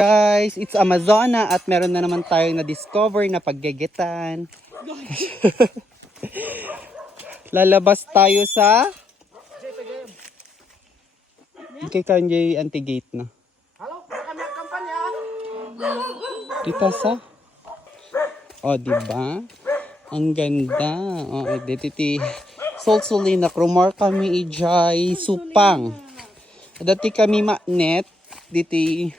Guys, it's Amazona at meron na naman tayong na-discover na paggegetan. Lalabas tayo sa kay Kanye anti-gate na. Halo, kami ang kampanya. Dito sa diba? Ang ganda. Dito Solsolina Krumar kami ijay supang. Dati kami magnet dito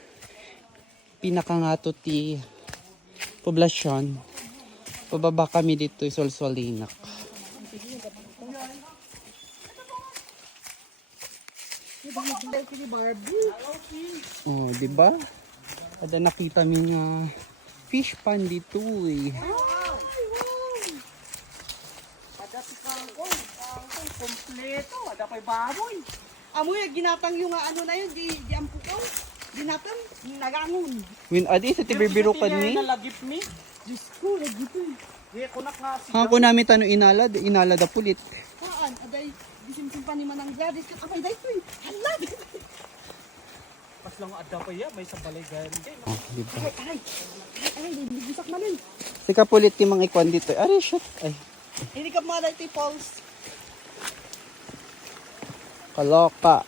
pinaka ti poblasyon. Pababa kami dito Solsolina. Diba? Ada nakita mi nga fish pan dito eh. Kompleto, ada pa'y baboy. Amoy, ginatang yung ano na yun, di ampukaw. Ginatang, nagangon. Win adi sa tibibirukan ni. Nalagip mi. Diyos ko, nagito eh. Di kunak nga si. Ako namin tano inalad da pulit. Saan? Aday, disimsim pa ni Manang Gladys. Amay, day ko eh. Hala! Pas lang ada pa ya, may sabalay gani. Diba? Ay, bigisak na rin. Sika pulit ti mga ikwan dito. Ari, shit. Ay, Hindi ka mga day falls. kaloka.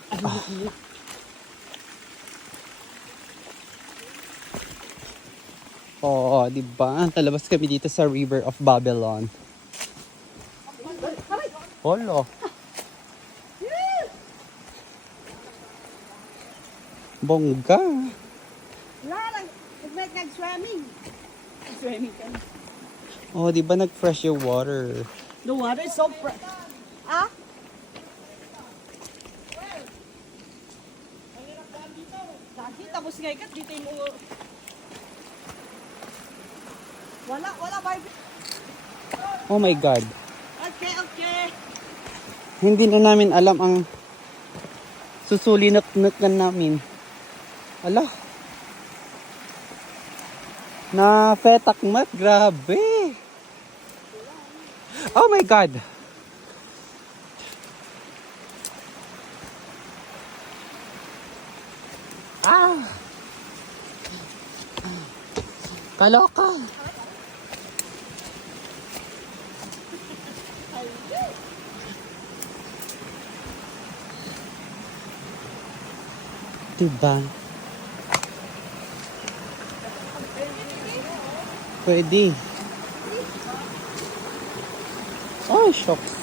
Diba? Talabas kami dito sa River of Babylon. Holo. Bongga. Wala, nag-swimming. Swimming ka na. Diba nag-fresh yung water? The water is so fresh. Ah? Dati, tapos nga ikat, dito yung wala, baby. Oh my God. Okay. Hindi na namin alam ang susulinat-natan namin. Ala. Na fetak mat, grabe. Oh my God. Kaloka. Diba? Pwede. Oh, shocks.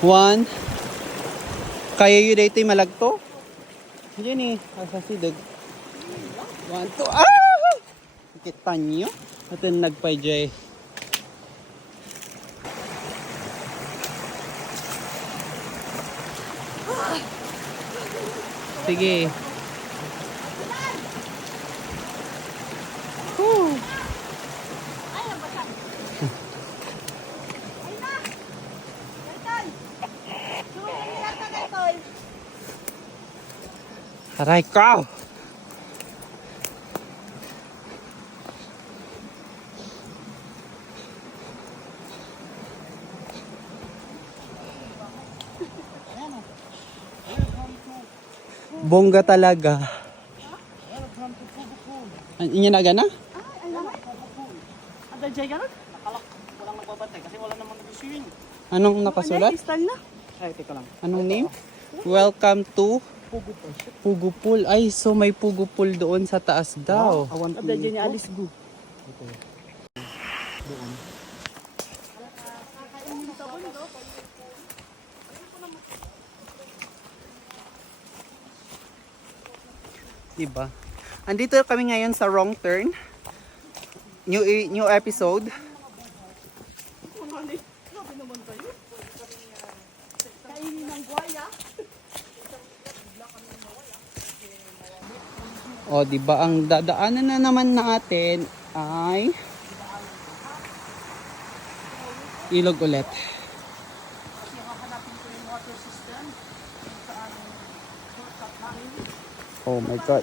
One. Kaya yun dito yung malagto? Yan eh. Asa si Dag. 1, 2. Kita nyo? Atin nagpay-jay. Sige. Aray ko! Bongga talaga. Inyo na gana? Ada jay ka na? Walang nagbabantay kasi wala namang nag-swimming. Anong nakasulat? Kristal na. Ay, teka lang. Anong name? Welcome to Pugo Pool. Ay, so may Pugo Pool doon sa taas daw. Ada jay ni Alice Gu. Diba? Andito kami ngayon sa Wrong Turn. New episode. Kainin ng guaya. Diba? Ang dadaanan na naman natin ay ilog ulit. Oh my God.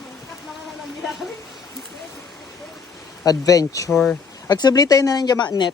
Adventure. Agsubli tayo na ng jama net.